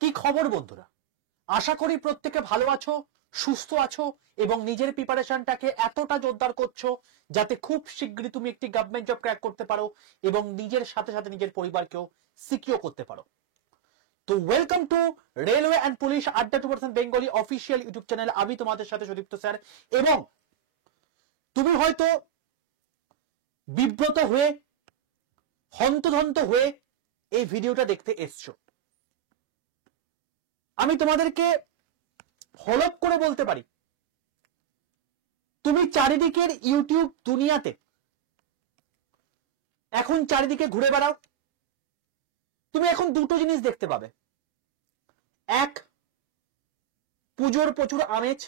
কি খবর বন্ধুরা, আশা করি প্রত্যেকে ভালো আছো, সুস্থ আছো এবং নিজের প্রিপারেশনটাকে এতটা জোরদার করছো যাতে খুব শীঘ্রই তুমি একটি গভর্নমেন্ট জব ক্র্যাক করতে পারো এবং নিজের সাথে সাথে নিজের পরিবারকেও সিকিউর করতে পারো। তো welcome to railway and police আড্ডা 2% বেঙ্গলি অফিসিয়াল ইউটিউব চ্যানেল। আমি তোমাদের সাথে সুদীপ্ত স্যার, এবং তুমি হয়তো বিব্রত হয়ে হন্তদন্ত হয়ে এই ভিডিওটা দেখতে এসছো। আমি তোমাদেরকে হলপ করে বলতে পারি, তুমি চারিদিকের ইউটিউব দুনিয়াতে এখন চারিদিকে ঘুরে বেড়াও, তুমি এখন দুটো জিনিস দেখতে পাবে। এক, পুজোর প্রচুর আমেজ,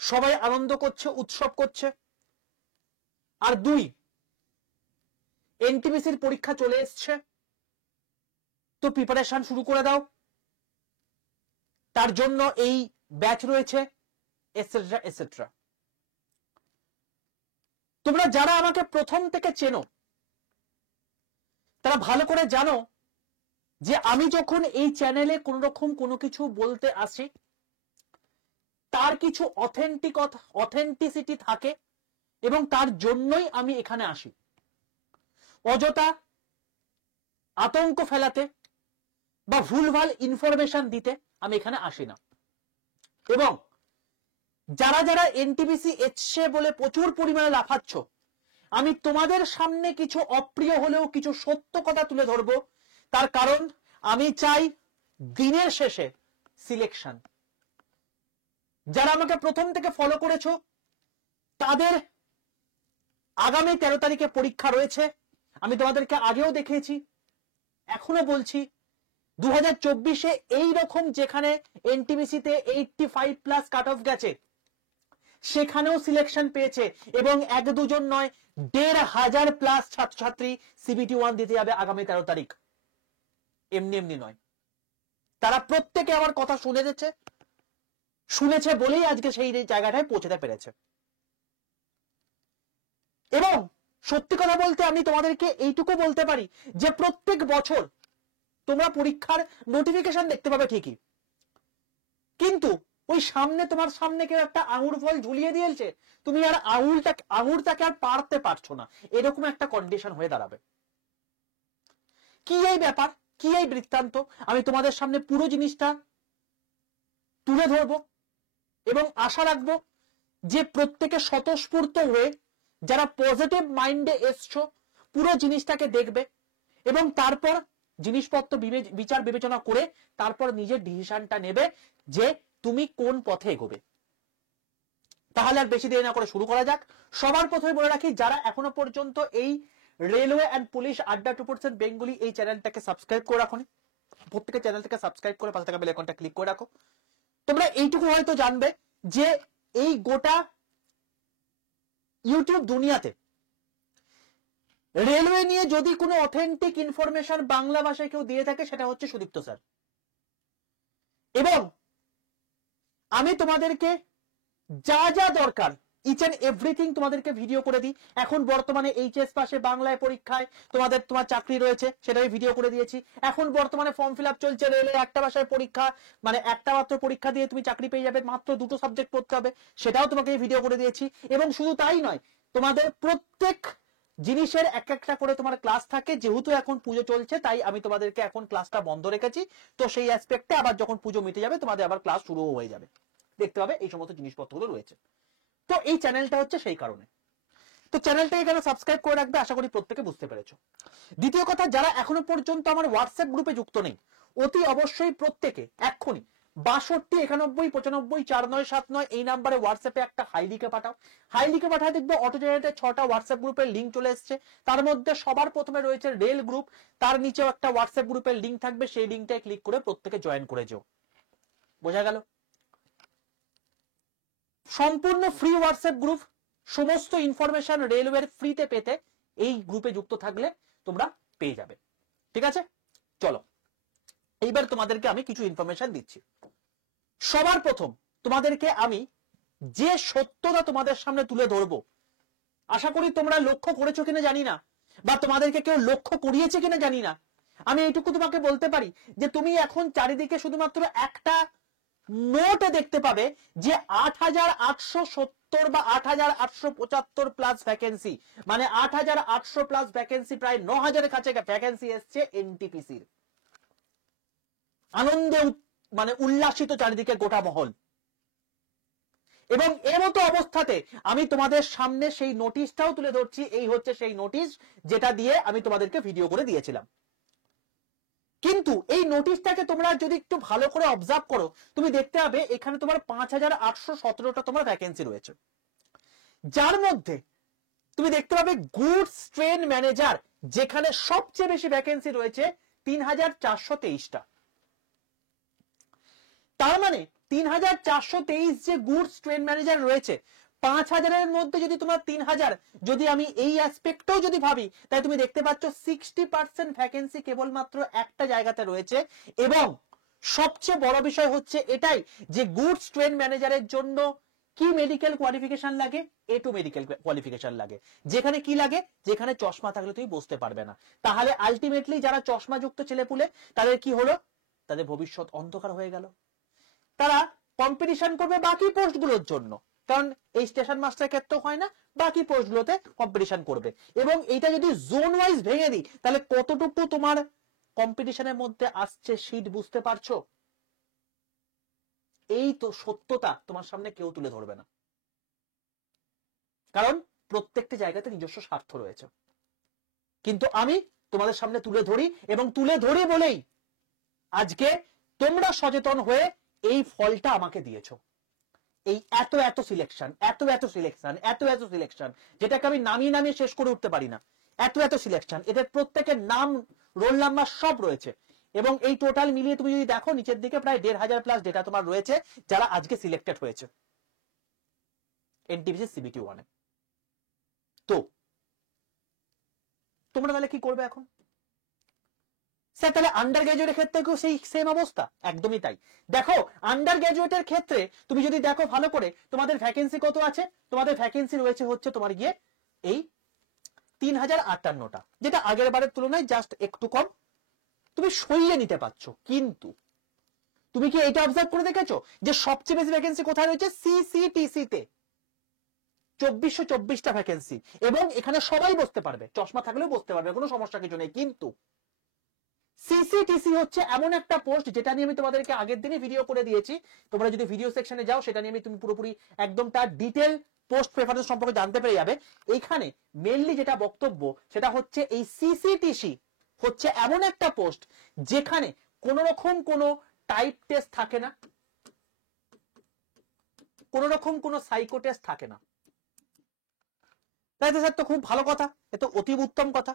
সবাই আনন্দ করছে, উৎসব করছে। আর দুই, এনটিপিসির পরীক্ষা চলে এসছে, তো প্রিপারেশন শুরু করে দাও, তার জন্য এই ব্যাচ রয়েছে, এটসেট্রা এটসেট্রা। তোমরা যারা আমাকে প্রথম থেকে চেনো তারা ভালো করে জানো যে আমি যখন এই চ্যানেলে কোন রকম কোনো কিছু বলতে আসি তার কিছু অথেন্টিসিটি থাকে এবং তার জন্যই আমি এখানে আসি। অযথা আতঙ্ক ফেলাতে বা ভুলভাল ইনফরমেশন দিতে আমি এখানে আসি না। এবং যারা যারা এনটিপিসি এসছে বলে প্রচুর পরিমাণে লাফাচ্ছ, আমি তোমাদের সামনে কিছু অপ্রিয় হলেও কিছু সত্য কথা তুলে ধরবো। তার কারণ আমি চাই দিনের শেষে সিলেকশন। যারা আমাকে প্রথম থেকে ফলো করেছো তাদের আগামী 13 তারিখে পরীক্ষা রয়েছে। আমি তোমাদেরকে আগেও দেখিয়েছি, এখনো বলছি, 2024-এ এইরকম যেখানে এনটিপিসিতে 85+ কাট অফ গেছে সেখানেও সিলেকশন পেয়েছে, এবং এক দুজন নয়, 1,500+ ছাত্রছাত্রী সিবিটি 1 দিতে যাবে আগামী 13 তারিখ। এমনি এমনি নয়, তারা প্রত্যেকে আমার কথা শুনেছে বলেই আজকে সেই জায়গাটায় পৌঁছতে পেরেছে। এবং সত্যি কথা বলতে আমি তোমাদেরকে এইটুকু বলতে পারি যে প্রত্যেক বছর তোমরা পরীক্ষার নোটিফিকেশন দেখতে পাবে ঠিকই, কিন্তু ওই সামনে তোমার সামনে কেউ একটা আঙুর ফল ঝুলিয়ে দিয়েছে, তুমি আর আঙুরটাকে আর পারতে পারছো না, এরকম একটা কন্ডিশন হয়ে দাঁড়াবে। কি এই ব্যাপার, কি এই বৃত্তান্ত, আমি তোমাদের সামনে পুরো জিনিসটা তুলে ধরবো এবং আশা রাখবো যে প্রত্যেকে স্বতঃস্ফূর্ত হয়ে যারা পজিটিভ মাইন্ডে এসছো পুরো জিনিসটাকে দেখবে এবং তারপর জিনিসপত্র বিচার বিবেচনা করে তারপর নিজের ডিসিশনটা নেবে যে তুমি কোন পথে এগোবে। তাহলে আর বেশি দেরি না করে শুরু করা যাক। সবার প্রথমে বলে রাখি, যারা এখনো পর্যন্ত এই রেলওয়ে অ্যান্ড পুলিশ আড্ডা 2% বেঙ্গলি এই চ্যানেলটাকে সাবস্ক্রাইব করে রাখো, প্রত্যেকে চ্যানেলটাকে সাবস্ক্রাইব করে পাশে থাকা বেল আইকনটা ক্লিক করে রাখো। তোমরা এইটুকু হয়তো জানবে যে এই গোটা ইউটিউব দুনিয়াতে রেলওয়ে নিয়ে যদি কোনো অথেন্টিক ইনফরমেশন বাংলা ভাষায় কেউ দিয়ে থাকে সেটা হচ্ছে সুদীপ্ত স্যার। এবং আমি তোমাদেরকে যা যা দরকার ইচ এন্ড এভরিথিং তোমাদেরকে ভিডিও করে দিই। এখন বর্তমানে এইচএস পাশে বাংলায় পরীক্ষায় তোমার চাকরি রয়েছে, সেটাই ভিডিও করে দিয়েছি। এখন বর্তমানে ফর্ম ফিল আপ চলছে, রেলে একটা ভাষায় পরীক্ষা, মানে একটা মাত্র পরীক্ষা দিয়ে তুমি চাকরি পেয়ে যাবে, মাত্র 2টো সাবজেক্ট পড়তে হবে, সেটাও তোমাকে ভিডিও করে দিয়েছি। এবং শুধু তাই নয়, তোমাদের প্রত্যেক জিনিসের এক একটা করে তোমার ক্লাস থাকে। যেহেতু এখন পুজো চলছে তাই আমি তোমাদেরকে এখন ক্লাসটা বন্ধ রেখেছি, তো সেই অ্যাসপেক্টে আবার যখন পুজো মিটে যাবে তোমাদের আবার ক্লাস শুরু হয়ে যাবে, দেখতে পাবে এই সমস্ত জিনিসপত্রগুলো রয়েছে। তো এই চ্যানেলটা হচ্ছে সেই কারণে, তো চ্যানেলটাকে কেন সাবস্ক্রাইব করে রাখবে, আশা করি প্রত্যেকে বুঝতে পেরেছো। দ্বিতীয় কথা, যারা এখনো পর্যন্ত আমার হোয়াটসঅ্যাপ গ্রুপে যুক্ত নেই, অতি অবশ্যই প্রত্যেকে এক্ষুনি 62 91 95 4979 এই নাম্বারে হোয়াটসঅ্যাপে একটা হাই লিখে পাঠাও। হাই লিখে পাঠায় দেখবো অটো জেনারেটেড 6টা হোয়াটসঅ্যাপ গ্রুপের লিঙ্ক চলে এসছে। তার মধ্যে সবার প্রথমে রয়েছে রেল গ্রুপ, তার নিচেও একটা হোয়াটসঅ্যাপ গ্রুপের লিঙ্ক থাকবে, সেই লিঙ্কটায় ক্লিক করে প্রত্যেকে জয়েন করে যেও। বোঝা গেল? সম্পূর্ণ ফ্রি হোয়াটসঅ্যাপ গ্রুপ, সমস্ত ইনফরমেশন রেলওয়ের ফ্রিতে পেতে এই গ্রুপে যুক্ত থাকলে তোমরা পেয়ে যাবে। ঠিক আছে, চলো এইবার তোমাদেরকে আমি কিছু ইনফরমেশন দিচ্ছি। সবার প্রথম তোমাদেরকে আমি যে সত্যটা তোমাদের সামনে তুলে ধরবো, আশা করি তোমরা লক্ষ্য করেছো কিনা জানি না, বা তোমাদেরকে কেউ লক্ষ্য করিয়েছে কিনা জানি না, আমি এইটুকু তোমাকে বলতে পারি যে তুমি এখন চারিদিকে শুধুমাত্র একটা নোট দেখতে পাবে যে 8,870 বা 8,875 প্লাস ভ্যাকেন্সি, মানে 8,800 প্লাস ভ্যাকেন্সি, প্রায় 9,000 কাছে ভ্যাকেন্সি এসছে এনটিপিসির। আনন্দে মানে উল্লাসিত চারিদিকে গোটা মহল। এবং এর মতো অবস্থাতে আমি তোমাদের সামনে সেই নোটিশটাও তুলে ধরছি। এই হচ্ছে সেই নোটিশ যেটা দিয়ে আমি তোমাদেরকে ভিডিও করে দিয়েছিলাম। কিন্তু এই নোটিশটাকে তোমরা যদি একটু ভালো করে অবজার্ভ করো, তুমি দেখতে পাবে এখানে তোমার 5,817টা তোমার ভ্যাকেন্সি রয়েছে, যার মধ্যে তুমি দেখতে পাবে গুডস ট্রেন ম্যানেজার যেখানে সবচেয়ে বেশি ভ্যাকেন্সি রয়েছে 3,423টা। তার মানে 3,423 যে গুডস ট্রেন ম্যানেজার রয়েছে, 5,000-এর মধ্যে যদি তোমার 3,000, যদি আমি এই অ্যাসপেক্টও যদি ভাবি, তাই তুমি দেখতে পাচ্ছ 60% ভ্যাকেন্সি কেবলমাত্র একটা জায়গাতে রয়েছে। এবং সবচেয়ে বড় বিষয় হচ্ছে এটাই যে গুডস ট্রেন ম্যানেজারের জন্য কি মেডিকেল কোয়ালিফিকেশন লাগে? A2 মেডিকেল কোয়ালিফিকেশন লাগে। যেখানে কি লাগে? যেখানে চশমা থাকলে তুমি বসতে পারবে না। তাহলে আলটিমেটলি যারা চশমাযুক্ত ছেলেপুলে তাদের কি হলো? তাদের ভবিষ্যৎ অন্ধকার হয়ে গেল। তারা কম্পিটিশন করবে বাকি পোস্টগুলোর জন্য, কারণ এই স্টেশন মাস্টার ক্ষেত্রে হয় না, বাকি পোস্টগুলোতে কম্পিটিশন করবে। এবং এইটা যদি জোন ওয়াইজ ভেঙে দিই, তাহলে কতটুকু তোমার কম্পিটিশনের মধ্যে আসছে সিট বুঝতে পারছো? এই তো সত্যতা তোমার সামনে কেউ তুলে ধরবে না, কারণ প্রত্যেকটি জায়গাতে নিজস্ব স্বার্থ রয়েছে। কিন্তু আমি তোমাদের সামনে তুলে ধরি, এবং তুলে ধরি বলেই আজকে তোমরা সচেতন হয়ে এই ফলটা আমাকে দিয়েছো। এই এত এত সিলেকশন, এত এত সিলেকশন, এত এত সিলেকশন, যেটাকে আমি নামিয়ে নামিয়ে শেষ করে উঠতে পারি না। এত এত সিলেকশন, এদের প্রত্যেকের নাম, রোল নাম্বার সব রয়েছে। এবং এই টোটাল মিলিয়ে তুমি যদি দেখো নিচের দিকে প্রায় 1,500 প্লাস ডেটা তোমার রয়েছে যারা আজকে সিলেক্টেড হয়েছে এনটিপিসি সিবিটি 1-এ। তো তোমরা তাহলে কি করবে এখন? স্যার তাহলে আন্ডার গ্রাজুয়েটের ক্ষেত্রে সেই সেম অবস্থা? একদমই তাই। দেখো আন্ডার গ্রাজুয়েটের ক্ষেত্রে তুমি যদি দেখো ভালো করে, তোমাদের ভ্যাকেন্সি কত আছে? তোমাদের ভ্যাকেন্সি রয়েছে হচ্ছে তোমার গিয়ে এই 3,058টা, যেটা আগের বারের তুলনায় জাস্ট একটু কম, তুমি সইয়ে নিতে পারছো। কিন্তু তুমি কি এটা অবজার্ভ করে দেখেছো যে সবচেয়ে বেশি ভ্যাকেন্সি কোথায় রয়েছে? সিসিটিসি তে 2,424টা ভ্যাকেন্সি। এবং এখানে সবাই বসতে পারবে, চশমা থাকলেও বসতে পারবে, কোনো সমস্যা কিছু নেই। কিন্তু সিসিটিসি হচ্ছে এমন একটা পোস্ট যেটা নিয়ে আমি তোমাদেরকে আগের দিনে ভিডিও করে দিয়েছি। তোমরা যদি ভিডিও সেকশনে যাও, সেটা নিয়ে আমি তুমি পুরোপুরি একদম তার ডিটেল পোস্ট প্রেফারেন্স সম্পর্কে জানতে পেরে যাবে। এইখানে মেইনলি যেটা বক্তব্য সেটা হচ্ছে এই সিসিটিসি হচ্ছে এমন একটা পোস্ট যেখানে কোন রকম কোনো টাইপ টেস্ট থাকে না, কোন রকম কোনো সাইকো টেস্ট থাকে না। তাই তো স্যার, তো খুব ভালো কথা, এ তো অতি উত্তম কথা।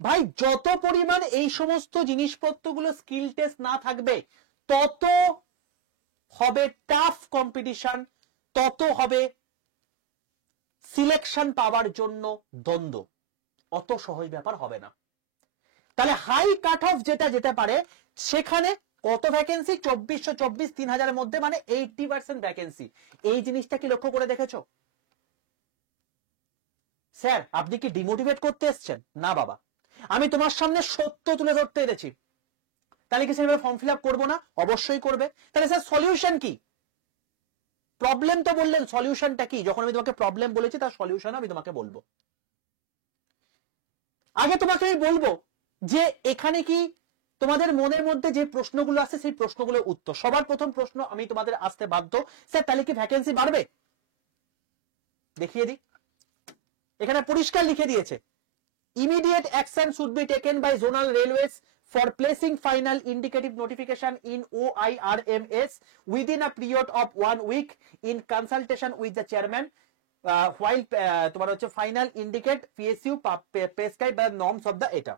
ভাই যত পরিমাণ এই সমস্ত জিনিসপত্রগুলো স্কিল টেস্ট না থাকবে, তত হবে টাফ কম্পিটিশন, তত হবে সিলেকশন পাওয়ার জন্য দ্বন্দ্ব। অত সহজ ব্যাপার হবে না। তাহলে হাই কাট অফ যেটা যেতে পারে, সেখানে কত ভ্যাকেন্সি? 2,424, 3,000-এর মধ্যে, মানে 80% ভ্যাকেন্সি। এই জিনিসটা কি লক্ষ্য করে দেখেছো? স্যার আপনি কি ডিমোটিভেট করতে এসছেন? না বাবা, আমি তোমার সামনে সত্য তুলে ধরতে এসেছি। তাহলে কি সেভাবে ফর্ম ফিল আপ করবো না? অবশ্যই করবে। তাহলে স্যার সলিউশন কি? প্রবলেম তো বললেন, সলিউশনটা কি? যখন আমি তোমাকে প্রবলেম বলেছি তার সলিউশন আমি তোমাকে বলবো। আগে তোমাকে আমি বলবো যে এখানে কি তোমাদের মনের মধ্যে যে প্রশ্নগুলো আছে সেই প্রশ্নগুলোর উত্তর। সবার প্রথম প্রশ্ন আমি তোমাদের আসতে বাধ্য, স্যার তাহলে কি ভ্যাকেন্সি বাড়বে? দেখিয়ে দিই। এখানে পরিষ্কার লিখে দিয়েছে, immediate action should be taken by zonal railways for placing final indicative notification in OIRMS within a period of 1 week in consultation with the chairman while তোমার হচ্ছে final indicate PSU prescribed by norms of the এটা।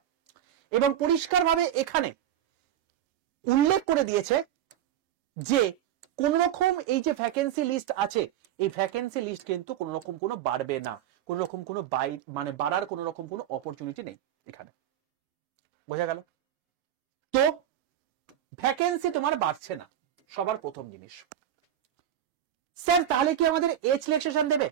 এবং পরিষ্কারভাবে এখানে উল্লেখ করে দিয়েছে যে কোন রকম এই যে ভ্যাকেন্সি লিস্ট আছে, এই ভ্যাকেন্সি লিস্ট কিন্তু কোন রকম কোনো বাড়বে না, কোন রকম কোনো মানে বাড়ার কোন রকম কোনো অপরচুনিটি নেই এখানে। বোঝা গেল? তো ভ্যাকেন্সি তোমার বাড়ছে না, সবার প্রথম জিনিস। স্যার তাহলে কি আমাদের এজ রিল্যাক্সেশন দেবে?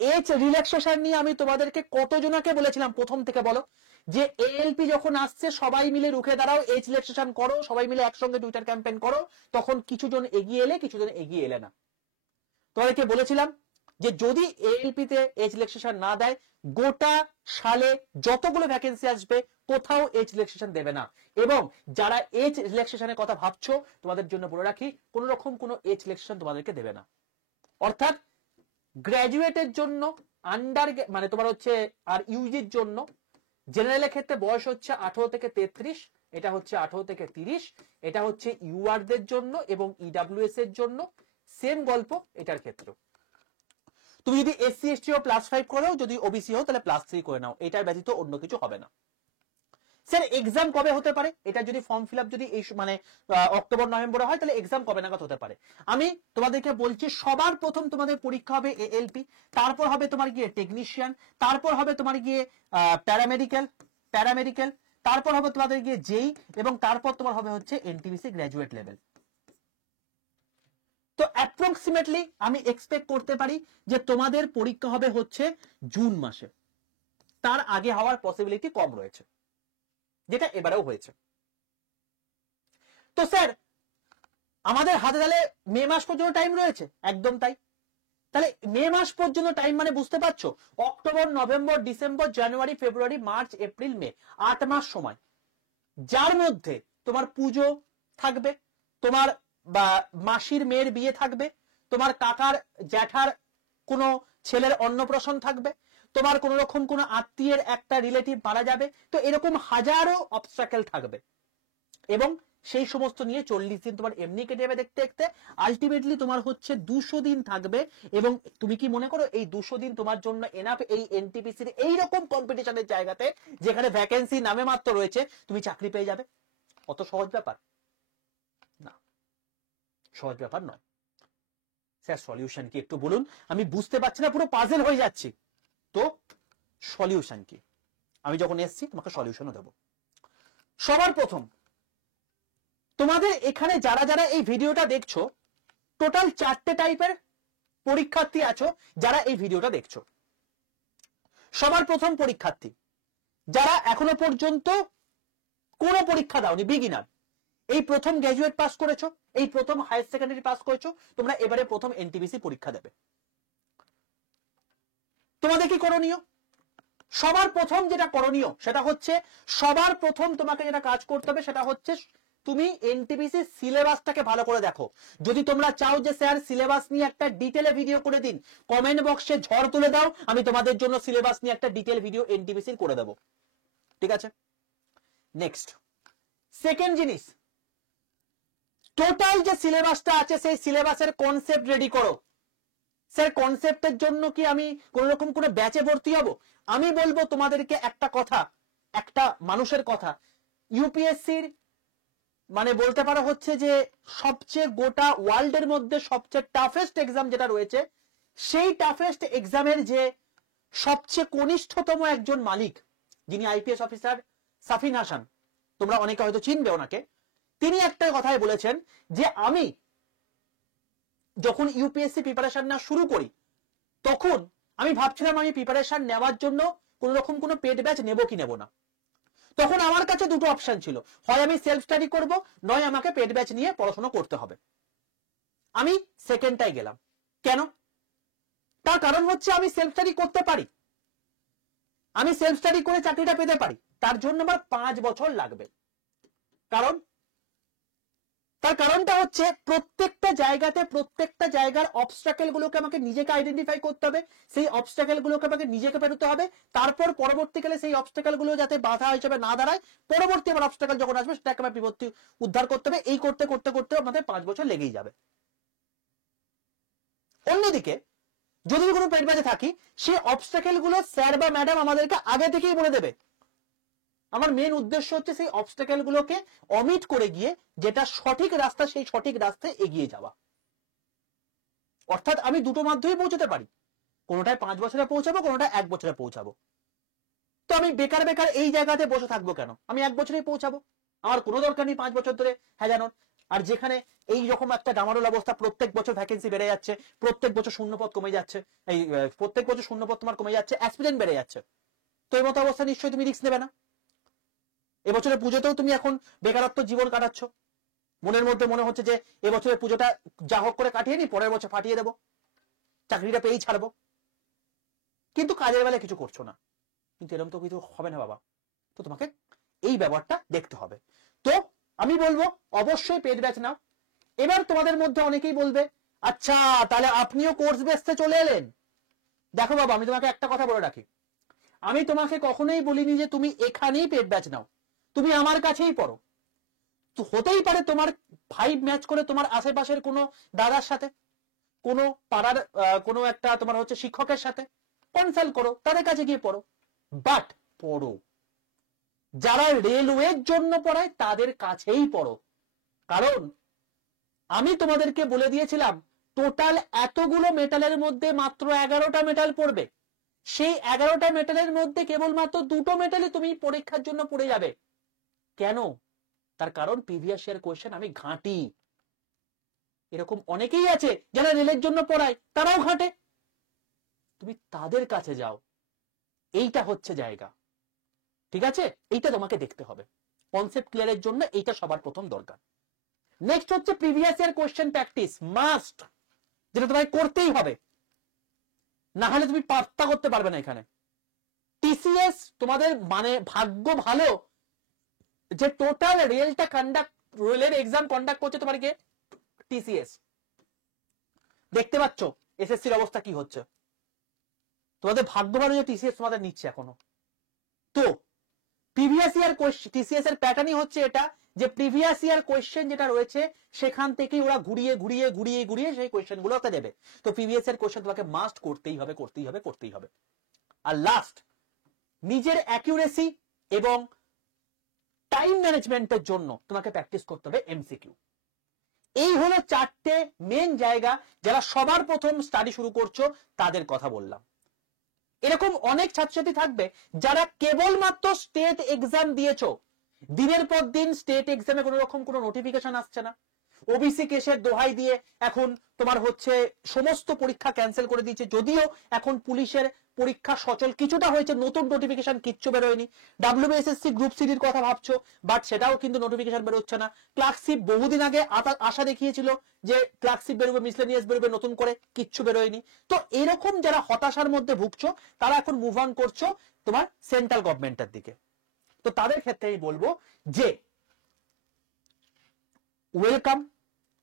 এজ রিল্যাক্সেশন নিয়ে আমি তোমাদেরকে কতজনকে বলেছিলাম প্রথম থেকে বলো? যে এএলপি যখন আসছে সবাই মিলে রুখে দাঁড়াও, এজ রিল্যাক্সেশন করো, সবাই মিলে একসঙ্গে টুইটার ক্যাম্পেইন করো, তখন কিছুজন এগিয়ে এলে কিছুজন এগিয়ে এলে না। তোমাদেরকে বলেছিলাম যে যদি এএলপি তে এজ রিল্যাক্সেশন না দেয়, গোটা সালে যতগুলো ভ্যাকেন্সি আসবে কোথাও এজ রিল্যাক্সেশন দেবে না। এবং যারা এজ রিল্যাক্সেশনের কথা ভাবছো, তোমাদের জন্য বলে রাখি, কোন রকম কোনো এজ রিল্যাক্সেশন তোমাদেরকে দেবে না। অর্থাৎ গ্র্যাজুয়েটের জন্য আন্ডার মানে তোমার হচ্ছে আর ইউজির জন্য জেনারেলের ক্ষেত্রে বয়স হচ্ছে 18 থেকে 33, এটা হচ্ছে 18 থেকে 30, এটা হচ্ছে ইউআরদের জন্য এবং ইডব্লিউএস এর জন্য সেম গল্প এটার ক্ষেত্রে। তুমি যদি এসসি এসটি ও +5 করো, যদি ওবিসি হও তাহলে +3 করে নাও, এটার ব্যতীত অন্য কিছু হবে না। স্যার এক্সাম কবে হতে পারে? এটা যদি ফর্ম ফিল আপ যদি এই মানে অক্টোবর নভেম্বরে হয় তাহলে এক্সাম কবে নাগাদ হতে পারে? আমি তোমাদেরকে বলছি সবার প্রথম তোমাদের পরীক্ষা হবে এএলপি, তারপর হবে তোমার গিয়ে টেকনিশিয়ান, তারপর হবে তোমার গিয়ে প্যারামেডিক্যাল, তারপর হবে তোমাদের গিয়ে জেই, এবং তারপর তোমার হবে হচ্ছে এনটিপিসি গ্র্যাজুয়েট লেভেল। তো অ্যাপ্রক্সিমেটলি আমি এক্সপেক্ট করতে পারি যে তোমাদের পরীক্ষা হবে হচ্ছে জুন মাসে, তার আগে হওয়ার পসিবিলিটি কম রয়েছে, যেটা এবারেও হয়েছে। তো স্যার আমাদের হাতে তাহলে মে মাস পর্যন্ত টাইম রয়েছে, একদম তাই। তাহলে মে মাস পর্যন্ত টাইম মানে বুঝতে পারছো, October November December January February March April May, 8 মাস সময়, যার মধ্যে তোমার পুজো থাকবে, তোমার বা মাসির মেয়ের বিয়ে থাকবে, তোমার কাকার জ্যাঠার কোনো ছেলের অন্নপ্রাশন থাকবে, তোমার কোন রকম কোন আত্মীয়ের একটা রিলেটিভ মারা যাবে, তো এরকম হাজারো অবস্ট্রাকেল থাকবে। এবং সেই সমস্ত নিয়ে 40 দিন তোমার এমনি কেটে যাবে দেখতে দেখতে, আলটিমেটলি তোমার হচ্ছে 200 দিন থাকবে। এবং তুমি কি মনে করো এই 200 দিন তোমার জন্য এনাফ এই এনটিপিসির এইরকম কম্পিটিশনের জায়গাতে, যেখানে ভ্যাকেন্সি নামে মাত্র রয়েছে, তুমি চাকরি পেয়ে যাবে? অত সহজ ব্যাপার না, সহজ ব্যাপার নয়। স্যার সলিউশন কি একটু বলুন, আমি বুঝতে পারছি না, পুরো পাজেল হয়ে যাচ্ছি। তো সলিউশন কি? আমি যখন এসছি তোমাকে সলিউশনও দেব। সবার প্রথম তোমাদের এখানে যারা যারা এই ভিডিওটা দেখছো, টোটাল 4টে টাইপের পরীক্ষার্থী আছো যারা এই ভিডিওটা দেখছো। সবার প্রথম পরীক্ষার্থী যারা এখনো পর্যন্ত কোনো পরীক্ষা দাওনি, বিগিনার, এই প্রথম গ্র্যাজুয়েট পাস করেছো, এই প্রথম হায়ার সেকেন্ডারি পাস করেছো, তোমরা এবারে প্রথম এনটিপিসি পরীক্ষা দেবে। তোমাদের কি করণীয়? সবার প্রথম যেটা করণীয় সেটা হচ্ছে, সবার প্রথম তোমাকে যেটা কাজ করতে হবে সেটা হচ্ছে তুমি এনটিপিসি সিলেবাসটাকে ভালো করে দেখো। যদি তোমরা চাও যে স্যার সিলেবাস নিয়ে একটা ডিটেলে ভিডিও করে দিন, কমেন্ট বক্সে ঝড় তুলে দাও, আমি তোমাদের জন্য সিলেবাস নিয়ে একটা ডিটেল ভিডিও এনটিপিসি করে দেবো, ঠিক আছে? নেক্সট, সেকেন্ড জিনিস, টোটাল যে সিলেবাসটা আছে সেই সিলেবাসের কনসেপ্ট রেডি করো। স্যার কনসেপ্টের জন্য কি আমি কোন রকম কোনো ব্যাচে ভর্তি হব? আমি বলবো তোমাদেরকে একটা কথা, একটা মানুষের কথা, ইউপিএসসির মানে বলতে পারো হচ্ছে যে সবচেয়ে গোটা ওয়ার্ল্ডের মধ্যে সবচেয়ে টাফেস্ট এক্সাম যেটা রয়েছে, সেই টাফেস্ট এক্সামের যে সবচেয়ে কনিষ্ঠতম একজন মালিক, যিনি আইপিএস অফিসার সাফিন হাসান, তোমরা অনেকে হয়তো চিনবে ওনাকে, তিনি একটা কথাই বলেছেন যে আমি যখন ইউপিএসসি প্রিপারেশন না শুরু করি, তখন আমি ভাবছিলাম আমি প্রিপারেশন নেওয়ার জন্য কোন রকম কোনো পেড ব্যাচ নেব কি নেব না। তখন আমার কাছে দুটো অপশন ছিল, হয় আমি সেলফ স্টাডি করব, নয় আমাকে পেড ব্যাচ নিয়ে পড়াশোনা করতে হবে। আমি সেকেন্ডটাই গেলাম। কেন? তার কারণ হচ্ছে আমি সেলফ স্টাডি করতে পারি, আমি সেলফ স্টাডি করে চাকরিটা পেতে পারি, তার জন্য আমার 5 বছর লাগবে। তার কারণটা হচ্ছে প্রত্যেকটা জায়গাতে প্রত্যেকটা জায়গার অবস্ট্রাকেল গুলোকে আমাকে নিজেকে আইডেন্টিফাই করতে হবে, সেই অবস্ট্রাকেল গুলোকে আমাকে নিজেকে পেরোতে হবে, তারপর পরবর্তীকালে সেই অবস্ট্রাকেল গুলো যাতে বাধা হিসেবে না দাঁড়ায়, পরবর্তী আবার অবস্ট্রাকেল যখন আসবে সেটাকে আমার বিপত্তি উদ্ধার করতে হবে। এই করতে করতে করতে আমাদের 5 বছর লেগেই যাবে। অন্যদিকে যদি কোনো পেড ব্যাচে থাকি, সেই অবস্ট্রাকেল গুলো স্যার বা ম্যাডাম আমাদেরকে আগে থেকেই বলে দেবে। আমার মেন উদ্দেশ্য হচ্ছে সেই অবস্ট্রাকেল গুলোকে অমিট করে গিয়ে যেটা সঠিক রাস্তা, সেই সঠিক রাস্তায় এগিয়ে যাওয়া। অর্থাৎ আমি দুটো মাধ্যমে পৌঁছতে পারি, কোনোটায় 5 বছরে পৌঁছাবো, কোনোটায় 1 বছরে পৌঁছাবো। তো আমি বেকার বেকার এই জায়গাতে বসে থাকবো কেন? আমি 1 বছরেই পৌঁছাবো, আমার কোনো দরকার নেই 5 বছর ধরে হেজানোর। আর যেখানে এই রকম একটা ডামাডোল অবস্থা, প্রত্যেক বছর ভ্যাকেন্সি বেড়ে যাচ্ছে, প্রত্যেক বছর শূন্যপদ কমে যাচ্ছে, এই প্রত্যেক বছর শূন্যপদ তোমার কমে যাচ্ছে, অ্যাসপিরেন্ট বেড়ে যাচ্ছে, তো এই মতো অবস্থা নিশ্চয়ই তুমি রিস্ক নেবে না। এবছরের পুজোতেও তুমি এখন বেকারত্ব জীবন কাটাচ্ছ, মনের মধ্যে মনে হচ্ছে যে এবছরের পুজোটা যা হোক করে কাটিয়ে নি, পরের বছর ফাটিয়ে দেবো, চাকরিটা পেয়েই ছাড়বো, কিন্তু কাজের বেলায় কিছু করছো না। কিন্তু এরকম তো কিছু হবে না বাবা, তো তোমাকে এই ব্যাপারটা দেখতে হবে। তো আমি বলবো অবশ্যই পেড ব্যাচ নাও। এবার তোমাদের মধ্যে অনেকেই বলবে আচ্ছা তাহলে আপনিও কোর্স বেসতে চলে এলেন। দেখো বাবা, আমি তোমাকে একটা কথা বলে রাখি, আমি তোমাকে কখনোই বলিনি যে তুমি এখানেই পেড ব্যাচ নাও, তুমি আমার কাছেই পড়ো। তো হতেই পারে তোমার ভাইব ম্যাচ করে তোমার আশেপাশের কোনো দাদার সাথে, কোনো পাড়ার কোনো একটা তোমার হচ্ছে শিক্ষকের সাথে কনসাল্ট করো, তাদের কাছে গিয়ে পড়ো, বাট পড়ো। যারা রেলওয়ের জন্য পড়ায় তাদের কাছেই পড়ো। কারণ আমি তোমাদেরকে বলে দিয়েছিলাম টোটাল এতগুলো মেটালের মধ্যে মাত্র 11টা মেটাল পড়বে, সেই 11টা মেটালের মধ্যে কেবলমাত্র 2টো মেটালে তুমি পরীক্ষার জন্য পড়ে যাবে। কেন? তার কারণ প্রিভিয়াস ইয়ার কোয়েশ্চেন আমি ঘাঁটি। এরকম অনেকেই আছে যারা রেলের জন্য পড়ায়, তারাও ঘাঁটে, তুমি তাদের কাছে যাও, এইটা হচ্ছে জায়গা। ঠিক আছে, এইটা তোমাকে দেখতে হবে, কনসেপ্ট ক্লিয়ারের জন্য এইটা সবার প্রথম দরকার। নেক্সট হচ্ছে previous year question practice must, যেটা তোমাকে করতেই হবে, না হলে তুমি পাত্তা করতে পারবে না এখানে। টিসিএস তোমাদের মানে ভাগ্য ভালো যে টোটাল রেলটা কন্ডাক্ট, রেলের এক্সাম কন্ডাক্ট করছে তোমার কে? টিসিএস। দেখতে পাচ্ছ এসএসসির অবস্থা কি হচ্ছে, তোমাদের ভাগ্য ভালো যে টিসিএস তোমাদের নিচ্ছে এখনো। তো প্রিভিয়াস ইয়ার কোয়েশ্চেন, টিসিএস এর প্যাটার্নই হচ্ছে এটা যে প্রিভিয়াস ইয়ার কোয়েশ্চেন যেটা রয়েছে সেখান থেকেই ওরা ঘুরিয়ে ঘুরিয়ে ঘুরিয়ে ঘুরিয়ে সেই কোয়েশ্চেন গুলোতে দেবে। তো প্রিভিয়াস ইয়ার কোয়েশ্চেন তোমাকে মাস্ট করতেই হবে, করতেই হবে, করতেই হবে। আর লাস্ট, নিজের অ্যাকিউরেসি এবং টাইম ম্যানেজমেন্টের জন্য তোমাকে প্র্যাকটিস করতে হবে এমসিকিউ। এই হলো 4টে মেন জায়গা, যারা সবার প্রথম স্টাডি শুরু করছো তাদের কথা বললাম। এরকম অনেক ছাত্রছাত্রী থাকবে যারা কেবলমাত্র স্টেট এক্সাম দিয়েছো, দিনের পর দিন স্টেট এক্সামে কোনো রকম কোনো নোটিফিকেশন আসছে না, ওবিসি কেসের দোহাই দিয়ে এখন তোমার হচ্ছে সমস্ত পরীক্ষা ক্যান্সেল করে দিয়েছে। যদিও এখন পুলিশের পরীক্ষা সচল কিছুটা হয়েছে, নতুন নোটিফিকেশন কিচ্ছু বেরোয়নি। ডাব্লিউবিএসএসসি গ্রুপ সিডির কথা ভাবছো, বাট সেটাও কিন্তু নোটিফিকেশন বেরোচ্ছে না। ক্লার্কশিপ বহুদিন আগে আশা দেখিয়েছিল যে ক্লার্কশিপ বেরোবে, মিসলেনিয়াস বেরোবে, নতুন করে কিচ্ছু বেরোয়নি। তো এরকম যারা হতাশার মধ্যে ভুগছো তারা এখন মুভ অন করছো তোমার সেন্ট্রাল গভর্নমেন্টের দিকে। তো তাদের ক্ষেত্রে আমি বলবো যে ওয়েলকাম।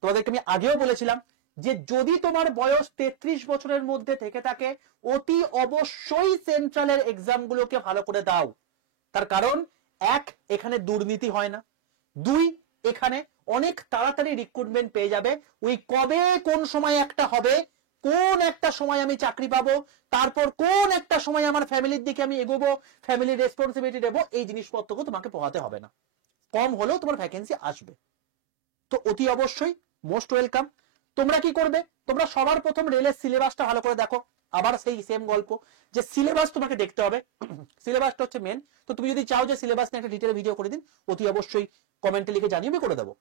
তোমাদেরকে আমি আগেও বলেছিলাম যে যদি তোমার বয়স 33 বছরের মধ্যে থেকে থাকে অতি অবশ্যই সেন্ট্রালের এক্সাম গুলোকে ভালো করে দাও। তার কারণ এক, এখানে দুর্নীতি হয় না, দুই, এখানে অনেক তাড়াতাড়ি রিক্রুটমেন্ট পেয়ে যাবে। ওই কবে কোন সময় একটা হবে, কোন একটা সময় আমি চাকরি পাবো, তারপর কোন একটা সময় আমার ফ্যামিলির দিকে আমি এগোবো, ফ্যামিলির রেসপন্সিবিলিটি নেবো, এই জিনিসপত্রকে তোমাকে পোহাতে হবে না, কম হলেও তোমার ভ্যাকেন্সি আসবে। তো অতি অবশ্যই মোস্ট ওয়েলকাম। তোমরা কি করবে, তোমরা সবার প্রথম রেলের সিলেবাসটা ভালো করে দেখো। আবার সেই সেম গল্প যে সিলেবাস তোমাকে দেখতে হবে, সিলেবাসটা হচ্ছে মেন। তো তুমি যদি চাও যে সিলেবাস নিয়ে একটা ডিটেইল ভিডিও করে দিন, অতি অবশ্যই কমেন্টে লিখে জানিয়ে আমি করে দেবো।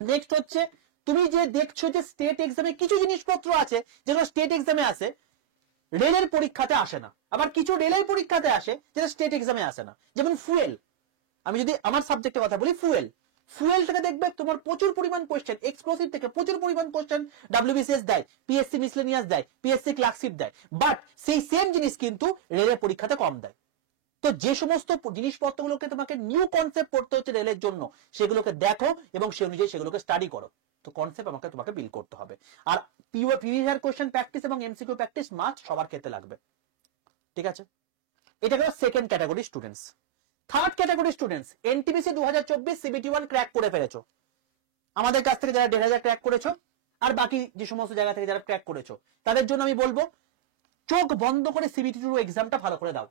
নেক্সট হচ্ছে তুমি যে দেখছো যে স্টেট এক্সামে কিছু জিনিসপত্র আছে যেগুলো স্টেট এক্সামে আসে, রেলের পরীক্ষাতে আসে না, আবার কিছু রেলের পরীক্ষাতে আসে যেটা স্টেট এক্সামে আসে না। যেমন ফুয়েল, আমি যদি আমার সাবজেক্টের কথা বলি, ফুয়েল থেকে দেখবে তোমার প্রচুর পরিমাণ কোশ্চেন, এক্সপ্লোসিভ থেকে প্রচুর পরিমাণ কোশ্চেন ডাব্লিউবিসিএস দেয়, পিএসসি মিসলেনিয়াস দেয়, পিএসসি ক্লার্কশিপ দেয়, বাট সেই সেম জিনিস কিন্তু রেলের পরীক্ষাতে কম দেয়। তো যে সমস্ত জিনিসপত্রগুলোকে তোমাকে নিউ কনসেপ্ট পড়তে হচ্ছে রেলের জন্য, সেগুলোকে দেখো এবং সেই অনুযায়ী সেগুলোকে স্টাডি করো। তো কনসেপ্ট তোমাকে বিল্ড করতে হবে। আর প্রিভিয়াস কোশ্চেন প্র্যাকটিস এবং এমসিকিউ প্র্যাকটিস মাস্ট সবার ক্ষেত্রে লাগবে। ঠিক আছে, এটা হলো second category students. Third category students, NTPC 2024 CBT 1 crack করে ফেলেছো, আমাদের কাছ থেকে যারা 1500 ক্র্যাক করেছো আর বাকি যে সমস্ত জায়গা থেকে যারা ক্র্যাক করেছো, তাদের জন্য আমি বলবো চোখ বন্ধ করে সিবিটি 2 এক্সামটা ভালো করে দাও,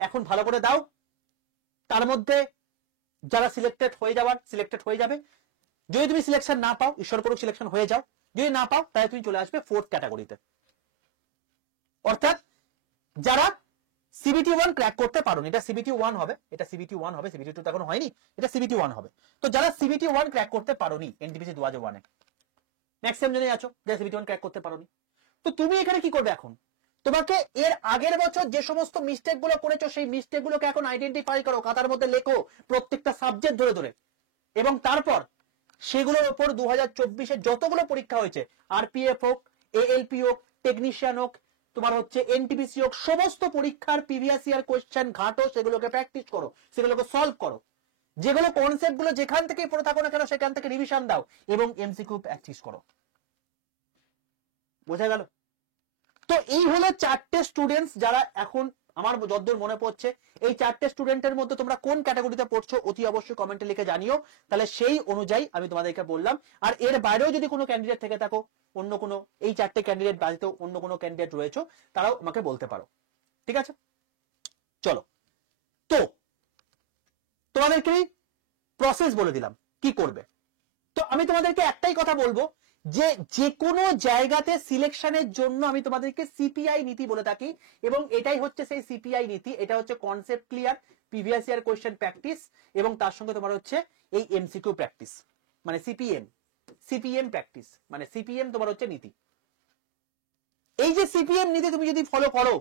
এখন ভালো করে দাও। তার মধ্যে যারা সিলেক্টেড হয়ে যাবে। যদি তুমি সিলেকশন না পাও, ঈশ্বর করুক সিলেকশন হয়ে যাও, যদি না পাও তাহলে তুমি চলে আসবে ফোর্থ ক্যাটাগরিতে। অর্থাৎ যারা সিবিটি 1 ক্র্যাক করতে পারোনি, এটা সিবিটি 1 হবে, এটা সিবিটি 1 হবে, সিবিটি 2 তো এখনো হয়নি, এটা সিবিটি 1 হবে। তো যারা সিবিটি 1 ক্র্যাক করতে পারোনি এনটিপিসি 2001 এ, ম্যাক্সিমাম জনেই আছো যারা সিবিটি 1 ক্র্যাক করতে পারোনি, তো তুমি এখানে কি করবে, এখন তোমাকে এর আগের বছর যে সমস্ত মিস্টেক গুলো করেছো সেই মিস্টেক গুলোকে এখন আইডেন্টিফাই করো, খাতার মধ্যে লেখো প্রত্যেকটা সাবজেক্ট ধরে ধরে, এবং তারপর সেগুলোর উপর 2024-এ যতগুলো পরীক্ষা হয়েছে, আরপিএফ হোক, এএলপি হোক, টেকনিশিয়ান হোক, তোমার হচ্ছে এনটিপিসি হোক, সমস্ত পরীক্ষার প্রিভিয়াস ইয়ার কোশ্চেন ঘাটো, সেগুলোকে প্র্যাকটিস করো, সেগুলোকে সলভ করো, যেগুলো কনসেপ্ট গুলো যেখান থেকে পড়ে থাকো না কেন সেখান থেকে রিভিশন দাও এবং এমসিকিউ প্র্যাকটিস করো। বোঝা গেল? তো এই হলো 4টে স্টুডেন্টস যারা এখন আমার যতদূর মনে পড়ছে এই 4টে স্টুডেন্টের মধ্যে তোমরা কোন ক্যাটাগরিতে পড়ছো অতি অবশ্যই কমেন্টে লিখে জানিও, তাহলে সেই অনুযায়ী আমি তোমাদেরকে বললাম। আর এর বাইরেও যদি কোনো ক্যান্ডিডেট থেকে থাকো, অন্য কোনো এই 4টে ক্যান্ডিডেট বাদেও অন্য কোনো ক্যান্ডিডেট রয়েছে, তারাও আমাকে বলতে পারো, ঠিক আছে? চলো, তো তোমাদেরকে প্রসেস বলে দিলাম কি করবে। তো আমি তোমাদেরকে একটাই কথা বলবো যে যে কোনো জায়গাতে সিলেকশনের জন্য আমি তোমাদেরকে সিপিআই নীতি বলে থাকি, এবং এটাই হচ্ছে সেই সিপিআই নীতি। এটা হচ্ছে concept clear, previous year question practice, এবং তার সঙ্গে তোমার হচ্ছে এই এমসিকিউ প্র্যাকটিস, মানে সিপিএম প্র্যাকটিস, মানে সিপিএম তোমার হচ্ছে নীতি। এই যে সিপিএম নীতি তুমি যদি ফলো করো,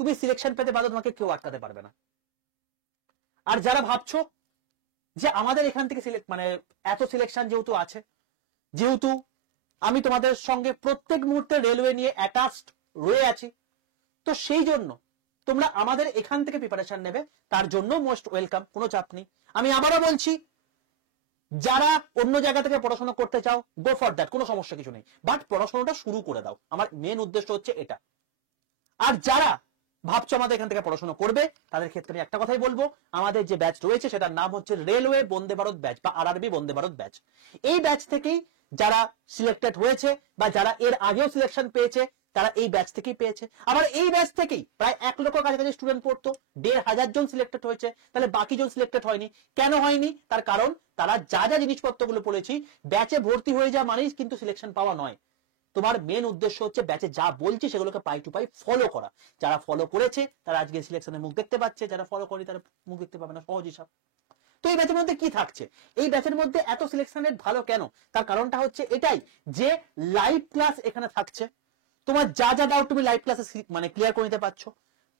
তুমি সিলেকশন পেতে পারো, তোমাকে কেউ আটকাতে পারবে না। আর যারা ভাবছো যে আমাদের এখান থেকে মানে এত সিলেকশন যেহেতু আছে, যেহেতু আমি তোমাদের সঙ্গে প্রত্যেক মুহূর্তে রেলওয়ে নিয়ে অ্যাটাচড রয়ে আছি, তো সেই জন্য তোমরা আমাদের এখান থেকে প্রিপারেশন নেবে, তার জন্য মোস্ট ওয়েলকাম, কোনো চাপ নেই। আমি আবারও বলছি, যারা অন্য জায়গা থেকে পড়াশোনা করতে চাও, গো ফর দ্যাট, কোনো সমস্যা কিছু নেই, বাট পড়াশোনাটা শুরু করে দাও, আমার মেন উদ্দেশ্য হচ্ছে এটা। আর যারা ভাবছো আমাদের এখান থেকে পড়াশোনা করবে, তাদের ক্ষেত্রে আমি একটা কথাই বলবো, আমাদের যে ব্যাচ রয়েছে সেটার নাম হচ্ছে রেলওয়ে বন্দে ভারত ব্যাচ বা আরআরবি বন্দে ভারত ব্যাচ। এই ব্যাচ থেকেই যারা সিলেক্টেড হয়েছে বা যারা এর আগেও সিলেকশন পেয়েছে, তারা এই ব্যাচ থেকেই পেয়েছে। আবার এই ব্যাচ থেকেই প্রায় 1 লক্ষ কাছাকাছি স্টুডেন্ট পড়তো, 1,500 জন সিলেক্টেড হয়েছে, তাহলে বাকি জন সিলেক্টেড হয়নি কেন? হয়নি তার কারণ তারা যা যা জিনিসপত্রগুলো পড়েছি, ব্যাচে ভর্তি হয়ে যাওয়া মানেই কিন্তু সিলেকশন পাওয়া নয়। তোমার মেন উদ্দেশ্য হচ্ছে ব্যাচে যা বলছি সেগুলোকে পাই টু পাই ফলো করা। যারা ফলো করেছে তারা আজকে সিলেকশনের মুখ দেখতে পাচ্ছে, যারা ফলো করেনি তারা মুখ দেখতে পাবে না, সহজ হিসাব। তো এই ব্যাচের মধ্যে কি থাকছে, এই ব্যাচের মধ্যে এত সিলেকশন রেট ভালো কেন? তার কারণটা হচ্ছে এটাই যে লাইভ ক্লাস এখানে থাকছে, তোমার যা যা ডাউট তুমি লাইভ ক্লাসে মানে ক্লিয়ার করে নিতে পারছো।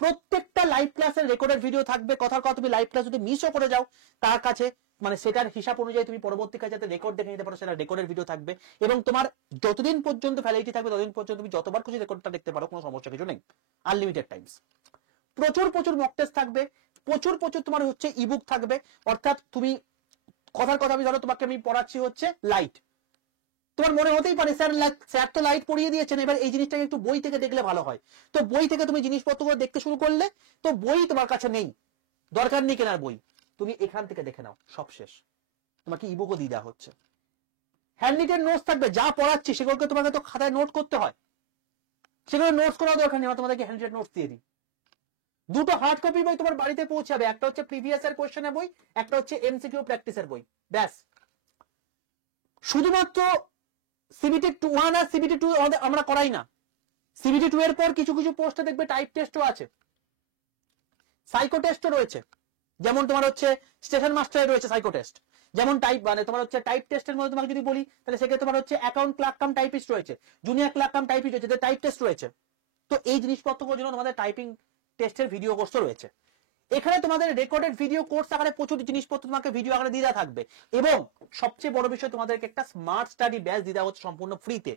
প্রত্যেকটা লাইভ ক্লাসের রেকর্ডেড ভিডিও থাকবে, কথার কথা তুমি লাইভ ক্লাস যদি মিসও করে যাও, তার কাছে মানে সেটার হিসাব অনুযায়ী তুমি পরবর্তীকালে যাতে রেকর্ড দেখে নিতে পারো, সেটা রেকর্ডের ভিডিও থাকবে, এবং তোমার যতদিন পর্যন্ত ভ্যালিডিটি থাকবে ততদিন পর্যন্ত তুমি যতবার খুশি রেকর্ডটা দেখতে পারো, কোনো সমস্যা কিছু নেই, আনলিমিটেড টাইমস। প্রচুর প্রচুর মক টেস্ট থাকবে, প্রচুর প্রচুর তোমার হচ্ছে ইবুক থাকবে, অর্থাৎ তুমি কথার কথা আমি ধরো তোমাকে আমি পড়াচ্ছি হচ্ছে লাইট, তোমার মনে হতেই পারে স্যার তো লাইট পড়িয়ে দিয়েছেন, এবার এই জিনিসটাকে একটু বই থেকে দেখলে ভালো হয়। তো বই থেকে তুমি জিনিসপত্রগুলো দেখতে শুরু করলে, তো বই তোমার কাছে নেই, দরকার নেই কেনার বই, তুমি এখান থেকে দেখে নাও, সব শেষ। তোমাকে ইবুকও দিয়ে দেওয়া হচ্ছে, হ্যান্ডরিটেন নোটস থাকবে, যা পড়াচ্ছি সেগুলোকে তোমাকে তো খাতায় নোট করতে হয়, সেগুলো নোটস করার দরকার নেই, তোমাদেরকে হ্যান্ডরিটেন নোটস দিয়ে দিই। দুটো হার্ড কপি বই তোমার বাড়িতে পৌঁছাবে, একটা হচ্ছে প্রিভিয়াস ইয়ার কোশ্চেনের বই, একটা হচ্ছে এমসিকিউ প্র্যাকটিসের বই, ব্যাস। শুধুমাত্র সিবিটি 1 আর সিবিটি 2 আমরা করাই না, সিবিটি 2 এর পর কিছু কিছু পোস্টে দেখবে টাইপ টেস্টও আছে, সাইকো টেস্টও রয়েছে, যেমন তোমার হচ্ছে স্টেশন মাস্টারে রয়েছে সাইকো টেস্ট, যেমন টাইপ মানে তোমার হচ্ছে টাইপ টেস্টের মধ্যে তোমাকে যদি বলি, তাহলে সেক্ষেত্রে তোমার হচ্ছে অ্যাকাউন্ট ক্লার্ক কাম টাইপিস্ট রয়েছে, জুনিয়র ক্লার্ক কাম টাইপিস্ট রয়েছে, টাইপ টেস্ট রয়েছে। তো এই জিনিসপত্রগুলোর জন্য তোমাদের টাইপিং টেস্টের ভিডিও কোর্সও রয়েছে। এখানে তোমাদের রেকর্ডেড ভিডিও কোর্স আকারে প্রচুর জিনিসপত্র তোমাকে ভিডিও আকারে দিয়ে থাকবে, এবং সবচেয়ে বড় বিষয় তোমাদেরকে একটা স্মার্ট স্টাডি ব্যাচ দিতে হচ্ছে সম্পূর্ণ ফ্রিতে।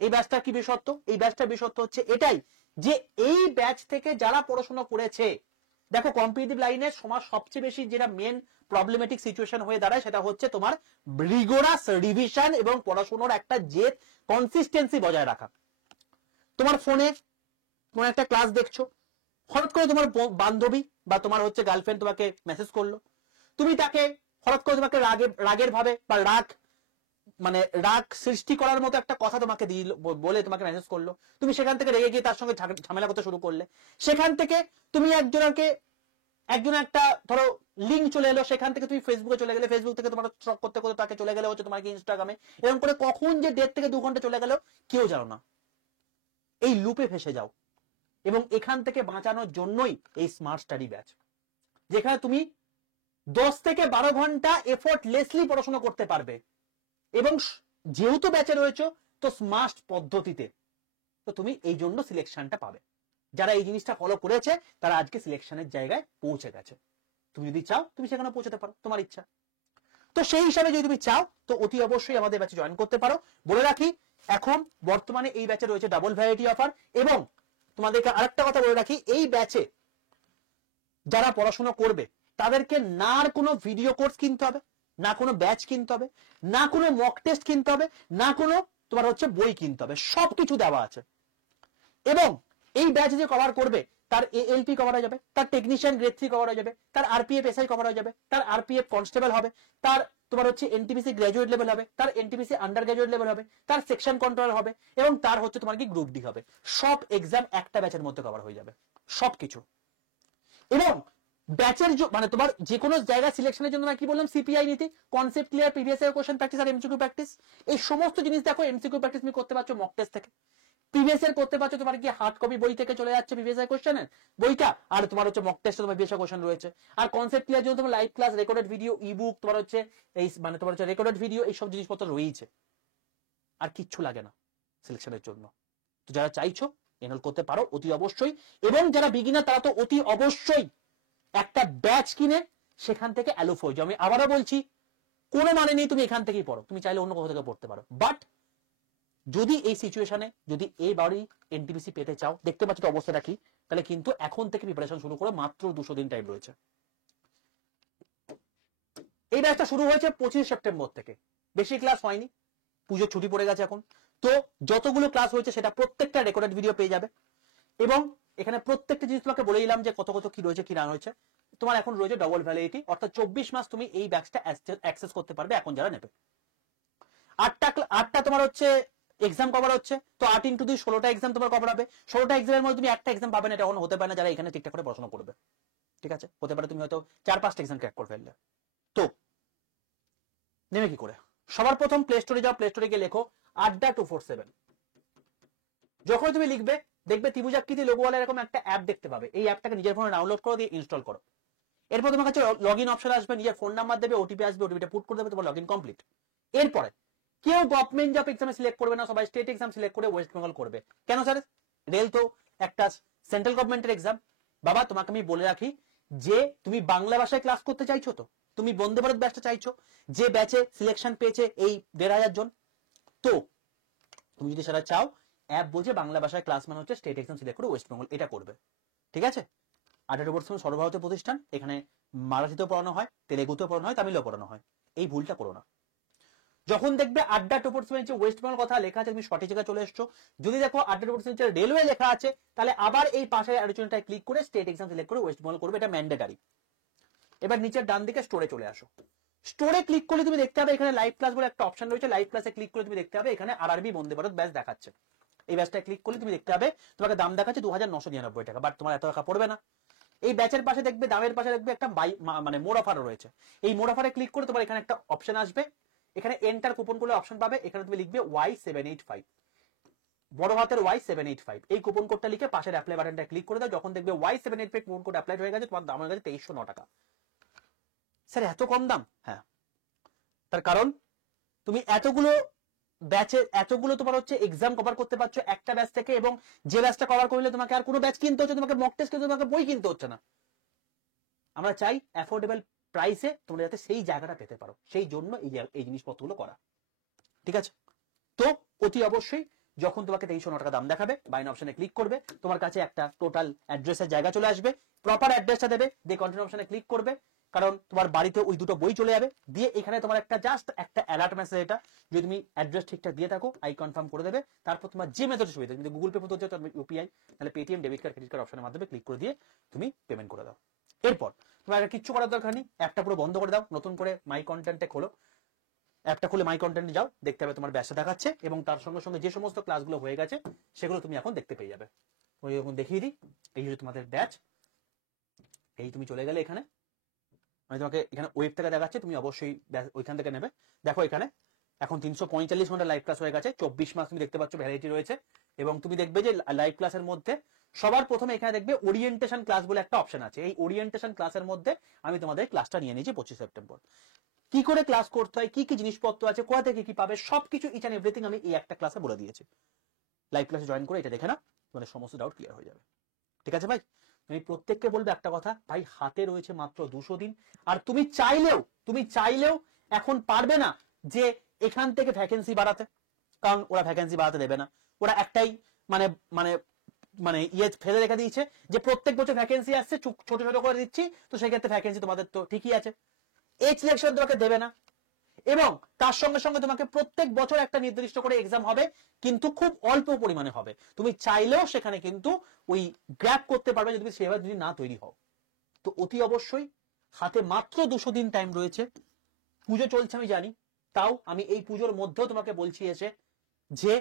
এই ব্যাচটা কি বিশেষত্ব? এই ব্যাচটার বিশেষত্ব হচ্ছে এটাই যে এই ব্যাচ থেকে যারা পড়াশোনা করেছে, দেখো কম্পিটিটিভ লাইনে সমাজ সবচেয়ে বেশি যেটা মেন প্রবলেমেটিক সিচুয়েশন হয়ে দাঁড়ায়, সেটা হচ্ছে তোমার রিগোরাস রিভিশন এবং পড়াশোনার একটা জেদ, কনসিস্টেন্সি বজায় রাখা। তোমার ফোনে কোন একটা ক্লাস দেখছো, হঠাৎ করে তোমার বান্ধবী বা তোমার হচ্ছে গার্লফ্রেন্ড তোমাকে মেসেজ করলো, তুমি তাকে হঠাৎ করে তোমাকে রাগের ভাবে বা রাগ সৃষ্টি করার মতো একটা কথা তোমাকে বলে তোমাকে মেসেজ করলো, তুমি সেখান থেকে রেগে গিয়ে তার সঙ্গে ঝামেলা করতে শুরু করলে, সেখান থেকে তুমি একজন একটা ধরো লিঙ্ক চলে এলো, সেখান থেকে তুমি ফেসবুকে চলে গেলে, ফেসবুক থেকে তোমার স্টক করতে করতে তাকে চলে গেলে হচ্ছে তোমাকে ইনস্টাগ্রামে, এরকম করে কখন যে 1.5 থেকে 2 ঘন্টা চলে গেল কেউ জানো না, এই লুপে ফেসে যাও। এবং এখান থেকে বাঁচানোর জন্যই এই স্মার্ট স্টাডি ব্যাচ, যেখানে তুমি 10 থেকে 12 ঘন্টা এফোর্টলেসলি পড়াশোনা করতে পারবে, এবং যেহেতু ব্যাচে রয়েছে তো স্মার্ট পদ্ধতিতে, তো তুমি এই জন্য সিলেকশনটা পাবে। যারা এই জিনিসটা ফলো করেছে তারা আজকে সিলেকশনের জায়গায় পৌঁছে গেছে। তুমি যদি চাও তুমি সেখানে পৌঁছাতে পারো, তোমার ইচ্ছা। তো সেই হিসাবে যদি তুমি চাও তো অতি অবশ্যই আমাদের ব্যাচে জয়েন করতে পারো। বলে রাখি এখন বর্তমানে এই ব্যাচে রয়েছে ডাবল ভ্যারাইটি অফার, এবং তোমাদেরকে আরেকটা কথা বলে রাখি, এই ব্যাচে যারা পড়াশোনা করবে তাদেরকে না কোনো ভিডিও কোর্স কিনতে হবে, না কোনো ব্যাচ কিনতে হবে, না কোনো মক টেস্ট কিনতে হবে, না কোনো তোমার হচ্ছে বই কিনতে হবে, সবকিছু দেওয়া আছে। এবং এই ব্যাচ যে কভার করবে তার এএলপি কভার হয়ে যাবে, তার টেকনিশিয়ান গ্রেড 3 কভার হয়ে যাবে, তার আরপিএফ এসআই কভার হয়ে যাবে, তার আরপিএফ কনস্টেবল হবে, তার তোমার হচ্ছে এনটিপিসি গ্র্যাজুয়েট লেভেল হবে, তার এনটিপিসি আন্ডার গ্র্যাজুয়েট লেভেল হবে, তার সেকশন কন্ট্রোলার হবে, এবং তার হচ্ছে তোমার কি গ্রুপ ডি হবে। সব এক্সাম একটা ব্যাচের মধ্যে কভার হয়ে যাবে সবকিছু। এবং ব্যাচের মানে তোমার যে কোনো জায়গা সিলেকশনের জন্য কি বললাম, সিপিআই নীতি, concept clear, previous year question practice আর এমসিকিউ প্র্যাকটিস, এই সমস্ত জিনিস দেখো। এমসিকিউ প্র্যাকটিস তুমি করতে পারছো মক টেস্ট থেকে, প্রিভিয়াস ইয়ার করতে পারছো তোমার কি হার্ড কপি বই থেকে চলে যাচ্ছে প্রিভিয়াস ইয়ার কোশ্চেনের বইটা, আর তোমার হচ্ছে মক টেস্টে তোমার প্রিভিয়াস ইয়ার কোশ্চেন রয়েছে। আর কনসেপ্ট ক্লিয়ার জন্য তোমার live class, recorded video, ebook, তোমার হচ্ছে এই মানে তোমার হচ্ছে রেকর্ডেড ভিডিও, এই সব জিনিসপত্র রয়েছে। আর কিচ্ছু লাগে না সিলেকশনের জন্য। তো যারা চাইছো এনরোল করতে পারো অতি অবশ্যই, এবং যারা বিগিনার তারা তো অতি অবশ্যই একটা ব্যাচ কিনে সেখান থেকে অ্যালোফ হয়ে যাও। আমি আবারও বলছি, কোনো মানে নেই তুমি এখান থেকেই পড়ো, তুমি চাইলে অন্য কোথাও থেকে পড়তে পারো, বাট যদি এই সিচুয়েশনে যদি এই বাড়ি এনটিপিসি পেতে চাও, দেখতে পাচ্ছ তো অবস্থাটা কি, তাহলে কিন্তু এখন থেকে প্রিপারেশন শুরু করো, মাত্র 200 দিন টাইম রয়েছে। এই ব্যাচটা শুরু হয়েছে 25 সেপ্টেম্বর থেকে, বেশি ক্লাস হয়নি, পুজোর ছুটি পড়ে গেছে এখন। তো যতগুলো ক্লাস হয়েছে সেটা প্রত্যেকটা রেকর্ডেড ভিডিও পেয়ে যাবে, এবং এখানে প্রত্যেকটা জিনিস তোমাকে বলে দিলাম যে কত কত কি রয়েছে কি না রয়েছে। তোমার এখন রয়েছে ডবল ভ্যালিডিটি, অর্থাৎ 24 মাস তুমি এই ব্যাচটা অ্যাক্সেস করতে পারবে এখন যারা নেবে। আটটা তোমার হচ্ছে এক্সাম কভার হচ্ছে, তো 8 × 2 16টা এক্সাম তোমার কভার হবে। 16টা এক্সামের মধ্যে তুমি একটা এক্সাম পাবে না, এটা হতে পারে না যারা এখানে ঠিকঠাক করে পড়াশোনা করবে। ঠিক আছে, হতে পারে তুমি হয়তো 4-5টা এক্সাম ক্র্যাক করে ফেললে। তো নেমে কি করে? সবার প্রথম প্লে স্টোরে যাও, প্লে স্টোরে গিয়ে লেখো আড্ডা 247। যখন তুমি লিখবে দেখবে ত্রিভুজাকৃতি লোগোওয়ালা এরকম একটা অ্যাপ দেখতে পাবে। এই অ্যাপটাকে নিজের ফোনে ডাউনলোড করো, দিয়ে ইনস্টল করো। এরপর তোমার কাছে লগইন অপশন আসবে, নিজের ফোন নাম্বার দেবে, ওটিপি আসবে, ওটিপিটা পুট করে দেবে, তোমার লগইন কমপ্লিট। এরপরে কেউ গভর্নমেন্ট জব এক্সামে সিলেক্ট করবে না, সবাই স্টেট এক্সাম সিলেক্ট করে ওয়েস্ট বেঙ্গল করবে। কেন স্যার? রেল তো একটা সেন্ট্রাল গভর্নমেন্টের এক্সাম। বাবা তোমাকে আমি বলে রাখি যে তুমি বাংলা ভাষায় ক্লাস করতে চাইছো, তো তুমি বন্দে ভারত ব্যাচটা চাইছো, যে ব্যাচে সিলেকশন পেয়েছে এই 1,500 জন, তো তুমি যদি সেটা চাও, অ্যাপ বলছে বাংলা ভাষায় ক্লাস মানে হচ্ছে স্টেট এক্সাম সিলেক্ট করে ওয়েস্ট বেঙ্গল, এটা করবে। ঠিক আছে? আড্ডা সর্বভারতীয় প্রতিষ্ঠান, এখানে মারাঠিতেও পড়ানো হয়, তেলেগুতেও পড়ানো হয়, তামিলেও পড়ানো হয়। এই ভুলটা করো না। যখন দেখবে আড্ডা 247 ওয়েস্ট বেঙ্গল কথা লেখা আছে, তুমি সঠিক জায়গায় চলে এসছো। যদি দেখো আড্ডা 247 রেলওয়ে লেখা আছে, তাহলে আবার এই পাশের আলোচনাটায় ক্লিক করে স্টেট এক্সাম সিলেক্ট করে ওয়েস্ট বেঙ্গল করবে, এটা ম্যান্ডেটারি। এবার নিচের ডান দিকে স্টোরে চলে আসো। স্টোরে ক্লিক করলে তুমি দেখতে হবে এখানে লাইভ ক্লাস বলে একটা অপশন রয়েছে। লাইভ ক্লাসে ক্লিক করে তুমি দেখতে হবে এখানে আরআরবি বন্দে ভারত ব্যাচ দেখাচ্ছে। এই ব্যাচটা ক্লিক করলে তুমি দেখতে হবে তোমাকে দাম দেখাচ্ছে 2,999 টাকা, বাট তোমার এত টাকা পড়বে না। এই ব্যাচের পাশে দেখবে, দামের পাশে দেখবে একটা মানে মোর অফারও রয়েছে। এই মোর অফারে ক্লিক করে তোমার এখানে একটা অপশন আসবে, এখানে এন্টার কুপন কোডের অপশন পাবে। এখানে তুমি লিখবে Y785, বড় হাতের Y785। এই কুপন কোডটা লিখে পাশের অ্যাপ্লাই বাটনটা ক্লিক করে দাও। যখন দেখবে Y785 কুপন কোড অ্যাপ্লাই হয়ে গেছে, তোমার দাম হয়ে গেছে 2,309 টাকা। স্যার এত কম দাম? হ্যাঁ, তার কারণ তুমি এতগুলো ব্যাচে এতগুলো তোমার হচ্ছে এক্সাম কভার করতে পারছো একটা ব্যাচ থেকে, এবং যে ব্যাচটা কভার করলে তোমাকে আর কোনো ব্যাচ কিনতে হচ্ছে, তোমাকে মক টেস্ট কিনতে, তোমাকে বই কিনতে হচ্ছে না। আমরা চাই অ্যাফোর্ডেবল প্রাইসে তোমরা যাতে সেই জায়গাটা পেতে পারো, সেই জন্য এই জিনিসপত্রগুলো করা। ঠিক আছে? তো অতি অবশ্যই যখন তোমাকে 2,309 টাকা দাম দেখাবে, বাইন অপশনে ক্লিক করবে, তোমার কাছে একটা টোটাল অ্যাড্রেসের জায়গা চলে আসবে। প্রপার অ্যাড্রেসটা দেবে, দিয়ে কন্টিনিউ অপশনে ক্লিক করবে, কারণ তোমার বাড়িতে ওই দুটো বই চলে যাবে। দিয়ে এখানে তোমার একটা জাস্ট একটা অ্যালার্ট মেসেজ, এটা যদি তুমি অ্যাড্রেস ঠিকঠাক দিয়ে থাকো আই কনফার্ম করে দেবে। তারপর তোমার যে মেথডে সুবিধা, যদি গুগল পে মতো হচ্ছে, ইউপিআই, তাহলে Paytm, debit card, credit card অপশনের মাধ্যমে ক্লিক করে দিয়ে তুমি পেমেন্ট করে দাও। এরপর তোমার কিচ্ছু করার দরকার নেই, অ্যাপটা পুরো বন্ধ করে দাও, নতুন করে মাই কন্টেন্টে খোলো। অ্যাপটা খুলে মাই কন্টেন্টে যাও, দেখতে হবে তোমার ব্যাচটা দেখাচ্ছে, এবং তার সঙ্গে সঙ্গে যে সমস্ত ক্লাসগুলো হয়ে গেছে সেগুলো তুমি এখন দেখতে পেয়ে যাবে। ওই এখন দেখিয়ে দিই, এই হচ্ছে তোমাদের ব্যাচ। এই তুমি চলে গেলে এখানে, মানে তোমাকে এখানে ওয়েব থেকে দেখাচ্ছে, তুমি অবশ্যই ওইখান থেকে নেবে। দেখো এখানে এখন 345 ঘন্টা লাইভ ক্লাস হয়ে গেছে, 24 মাস তুমি দেখতে পাচ্ছ ভ্যালিডিটি রয়েছে। এবং তুমি দেখবে যে লাইভ ক্লাসের মধ্যে সবার প্রথমে এখানে দেখবে ওরিয়েন্টেশন ক্লাস বলে একটা অপশন আছে। এই ওরিয়েন্টেশন ক্লাসের মধ্যে আমি তোমাদের ক্লাসটা নিয়ে নিয়েছি 25 সেপ্টেম্বর। কি করে ক্লাস করতে হয়, কি কি জিনিসপত্র আছে, কোথা থেকে কি পাবে, সবকিছু ইচ এন্ড এভরিথিং আমি এই একটা ক্লাসে বলে দিয়েছি। লাইভ ক্লাসে জয়েন করে এটা দেখে না, তোমাদের সমস্ত ডাউট ক্লিয়ার হয়ে যাবে। ঠিক আছে ভাই? তুমি প্রত্যেককে বলবে একটা কথা, ভাই হাতে রয়েছে মাত্র 200 দিন, আর তুমি চাইলেও এখন পারবে না যে এখান থেকে ভ্যাকেন্সি বাড়াতে, কারণ ওরা ভ্যাকেন্সি বাড়াতে দেবে না। ওরা একটাই মানে মানে মানে ইয়ে ফেলে রেখে দিয়েছে যে প্রত্যেক বছর ভ্যাকেন্সি আসছে, ছোট ছোট করে দিচ্ছি, তো সেই ক্ষেত্রে ভ্যাকেন্সি তোমাদের তো ঠিকই আছে, এই সিলেকশন তোমাকে দেবে না। এবং তার সঙ্গে সঙ্গে তোমাকে প্রত্যেক বছর একটা নির্দিষ্ট করে এক্সাম হবে, কিন্তু খুব অল্প পরিমাণে হবে। তুমি চাইলেও সেখানে কিন্তু ওই গ্র্যাব করতে পারবে যদি সেভাবে যদি না তৈরি হও। তো অতি অবশ্যই হাতে মাত্র 200 দিন টাইম রয়েছে। পুজো চলছে আমি জানি, তাও আমি এই পুজোর মধ্যেও তোমাকে বলছি এসে যে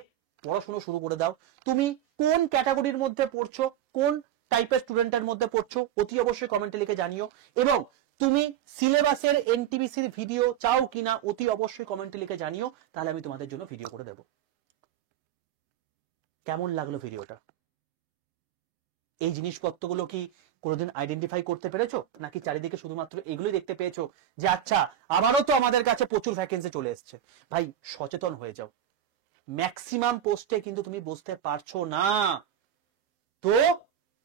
পড়াশোনা শুরু করে দাও। তুমি কোন ক্যাটাগরির মধ্যে পড়ছো, কোন টাইপের স্টুডেন্টের মধ্যে পড়ছো, অতি অবশ্যই কমেন্টে লিখে জানিও। এবং তুমি সিলেবাসের এনটিপিসির ভিডিও চাও কিনা অতি অবশ্যই কমেন্টে লিখে জানিও, তাহলে আমি তোমাদের জন্য ভিডিও করে দেব। কেমন লাগলো ভিডিওটা? এই জিনিসপত্রগুলো কি কোনোদিন আইডেন্টিফাই করতে পেরেছো, নাকি চারিদিকে শুধুমাত্র এগুলোই দেখতে পেয়েছো যে আচ্ছা আবারও তো আমাদের কাছে প্রচুর ভ্যাকেন্সি চলে এসছে? ভাই সচেতন হয়ে যাও, ম্যাক্সিমাম পোস্টে কিন্তু তুমি বসতে পারছো না। তো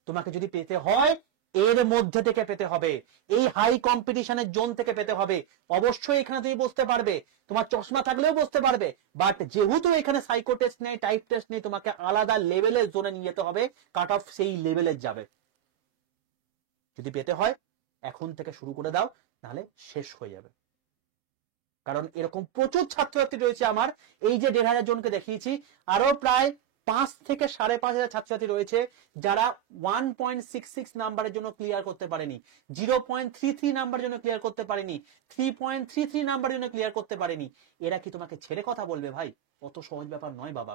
তোমাকে যদি পেতে হয় এর মধ্যে থেকে পেতে হবে, এই হাই কম্পিটিশনের জোন থেকে পেতে হবে। অবশ্যই এখানে তুমি বসতে পারবে, তোমার চশমা থাকলেও বসতে পারবে, বাট যেহেতু এখানে সাইকো টেস্ট নেই, টাইপ টেস্ট নেই, তোমাকে আলাদা লেভেলের জোনে নিয়ে যেতে হবে, কাট অফ সেই লেভেলের যাবে। যদি পেতে হয় এখন থেকে শুরু করে দাও, নাহলে শেষ হয়ে যাবে। কারণ এরকম প্রচুর ছাত্রছাত্রী রয়েছে আমার, এই যে 1500 জনকে দেখিয়েছি, আরো প্রায় 5 থেকে 5,500 ছাত্রছাত্রী রয়েছে যারা 1.66 নাম্বারের জন্য ক্লিয়ার করতে পারেনি, 0.33 নাম্বারের জন্য ক্লিয়ার করতে পারেনি, 3.33 নাম্বারের জন্য ক্লিয়ার করতে পারেনি। এরা কি তোমাকে ছেড়ে কথা বলবে? ভাই অত সহজ ব্যাপার নয় বাবা,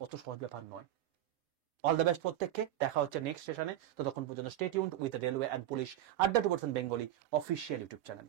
অত সহজ ব্যাপার নয়। অল দ্য বেস্ট প্রত্যেককে, দেখা হচ্ছে নেক্সট সেশনে। ততক্ষণ পর্যন্ত stay tuned with railway and police আড্ডা 2% বেঙ্গলি অফিসিয়াল ইউটিউব চ্যানেল।